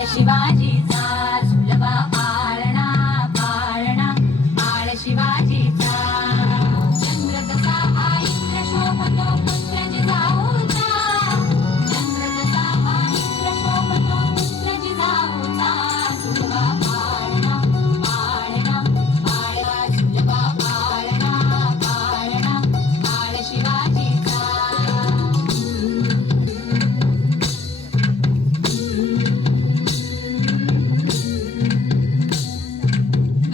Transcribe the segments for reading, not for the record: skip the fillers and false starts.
शिवाजीचा सुलभा पाळणा पाळणा बाळ शिवाजीचा चंद्र जसा हा इंद्र शोभतो पुत्र जिजाऊचा चंद्र जसा हा इंद्र शोभतो पुत्र जिजाऊचा सुलभा पाळणा पाळणा बाळा सुलभा पाळणा पाळणा बाळ शिवाजीचा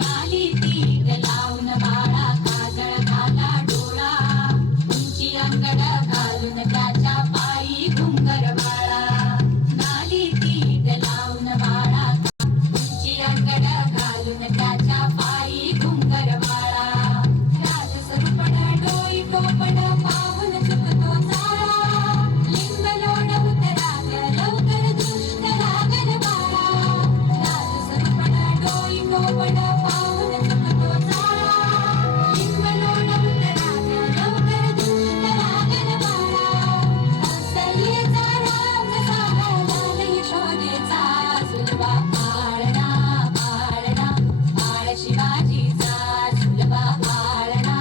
नाली तीट लावून बाळा काजळ घाला डोळा उंची अंगड घालून त्याच्या पायी घुंगर बाळा नाली तीट लावून बाळा उंची अंगड घालून त्याच्या पायी घुंगर बाळा राजसरूपण डोई टोपण पाहून चुकतो चाळा लिंब लोण उतराग लवकर दृष्ट लागल बाळा राजसरूपण डोई टोपण पाहून चुकतो चाळा लिंब लोण उतराग लवकर दृष्ट लागल बाळा कौसल्येचा राम सारा लाल यशोदेचा सुलभा पाळणा पाळणा बाळ शिवाजीचा सुलभा पाळणा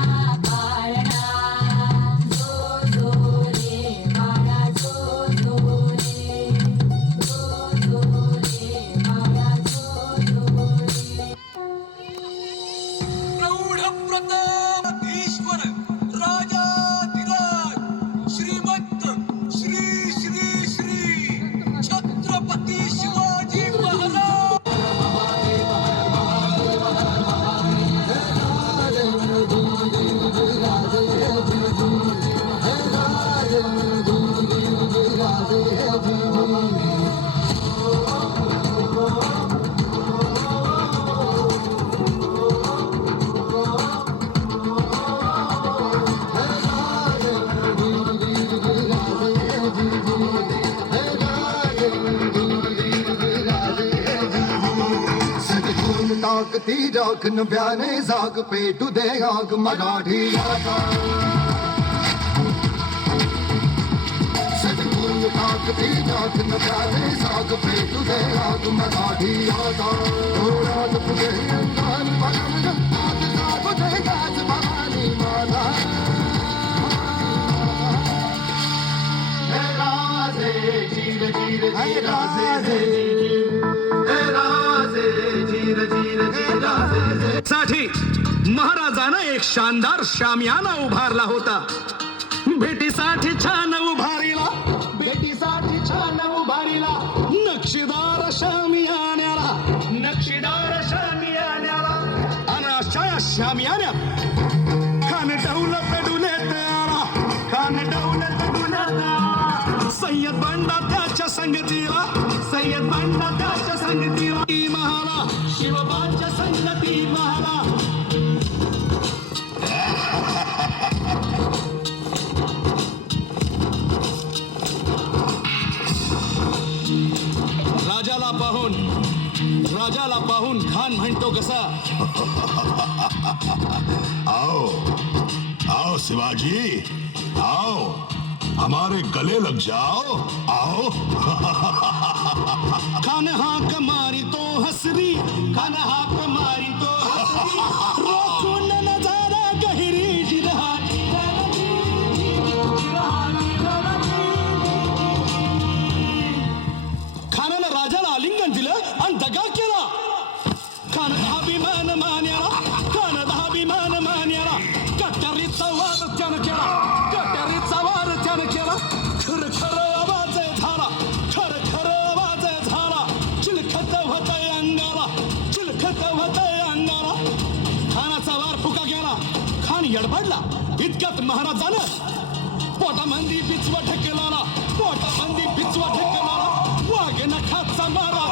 पाळणा जो जो रे बाळा जो जो रे जो जो रे बाळा जो जो रे प्रौढ प्रताप ईश्वर राजाधिराज श्रीमंत श्री श्री श्री छत्रपती शिवाजी महाराज सजून ताकती राखन व्याने जाग पेटू दे आग मराठी आता सजून ताकती राखन व्याने जाग पेटू दे आग मराठी आता थोडात पुढे अंगान बनवलं आज जागू दे गाज भवानी माता हे राजे जीर जीर हे राजे साठी महाराजानं एक शानदार शामियाना उभारला होता. भेटीसाठी छान उभारीला भेटीसाठी छान उभारीला नक्षीदार शामियान्याला नक्षीदार शामियान्याला आणि अशा या शामियान्यात खान डौलत डुलेत आला खान डौलत डुलेत आला सय्यद बंडा त्याच्या संगतीला सय्यद बंडा त्याच्या संगतीला ती महाला शिवबाच्या संगती महाला राजाला पाहून खान म्हणतो कसा आओ आओ शिवाजी आओ हमारे गले लग जाओ आओ खान हाक मारी तो हसरी खान हाक मारी तो हसरी रोखून नजारा गहिरी जिरहाटी खानानं राजाला आलिंगन दिलं आणि दगा केला. खान अभिमान मान्याला खान अभिमान मान्याला कट्यारीचा वार त्यानं केला कट्यारीचा वार त्यानं केला खर खर आवाज झाला खर खर आवाज झाला चिलखत होतय अंगाला चिलखत होतय अंगाला खानाचा वार फुका गेला. खान यडबडला इतक्यात महाराजानं पोटामंदी बिचवा ठेकेला पोटामंदी बिचवा ठेकेला वाघ नखाचा मारा